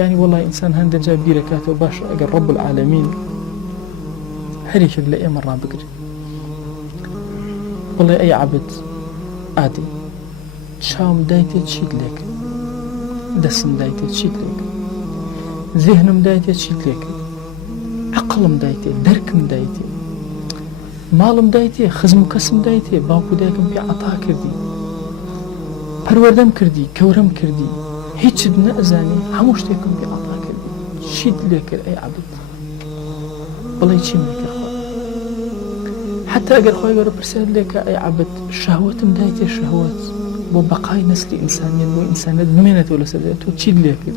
يعني والله إنسان هنده جاب بيركاته باش أقل رب العالمين هريك اللي مرة بقري والله أي عبد عادي شام دايتي تشيد لك دسم دايتي تشيد لك ذهنم دايتي تشيد لك عقلم دايتي دركم دايتي مالم دايتي خزم كسم دايتي باوكو دايكم في عطا كردي پروردم كردي كورم كردي هيچ نأزاني هموش دايكم في عطا كردي شيد لك أي عبد والله يشي منك حتى أقل خوي قرب رسال لك أي عبد شهوات مدايتي شهوات بو بقاي نسل إنسانيا بو إنسانات بمينة ولا سداته تشيد لك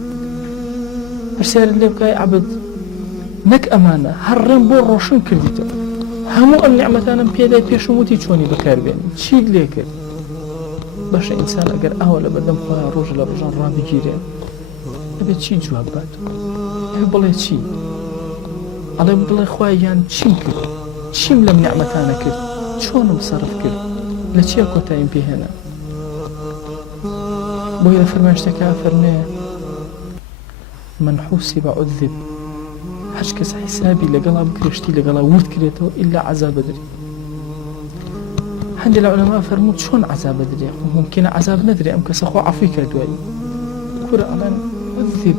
رسال لك أي عبد نك أمانة هرم بو روشن كرديته همو النعمتان بيداي بيشموتي چوني بكار بيني تشيد لك باش إنسان أقل أهولا بدم خواه روج لرجان رابي جيرين أبي تشيد جواب باتو أبي بلا تشيد على بلا خواه يان تشيم كرد تشيم لم نعمتانا كرد چون مصرف كرد لچيا كوتاين بي هنا بويا فرماشتكا فرمي من حوسب عذب هش كس حسابي لقلا بكرشتي لقلا ورد كريتو إلا عذاب دري هندي العلماء فرموت شون عذاب دري ممكن عذاب ندري أم كس أخو عفيك دوائي كورا ألان عذب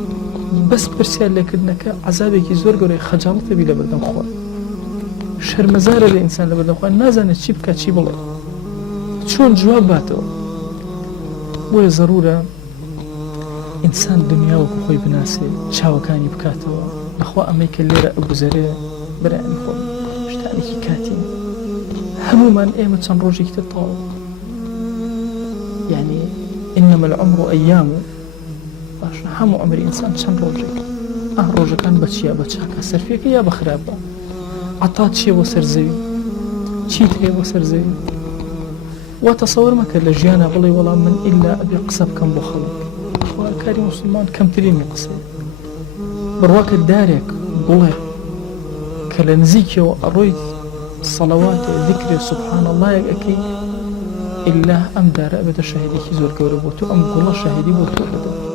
بس برسال لك إنك عذابك زور قولي خجالت بي لبردن خواه شرمزارة الإنسان لبردن خواه نازانت چي بكا چي بلي شون جواب باتو بويا ضرورة إنسان دنيا وكوي بناسي شاو كان يبكاتو بخوا أميك الليرة أبو زري برأني خو اشتاني كي كاتين همو من ايمة چن روجي كتطاو يعني إنما العمر أيامه باش همو عمر إنسان چن روجي روجي كان بچيا بچاكا سرفيك يا بخرابا عطات شي وسر زوي چيت هي وسر زوي وتصور ما كان لجيانا بلي ولا من إلا أبي قصب كم بخلق وكاري مسلمان كم تريني قصي برواك الدارك بلي كالنزيكي وأرويد الصلوات ذكر سبحان الله يكي إلا أم دار أبدا شهيدي كيزور كوربوتو أم قول شهيدي بوتو أبدا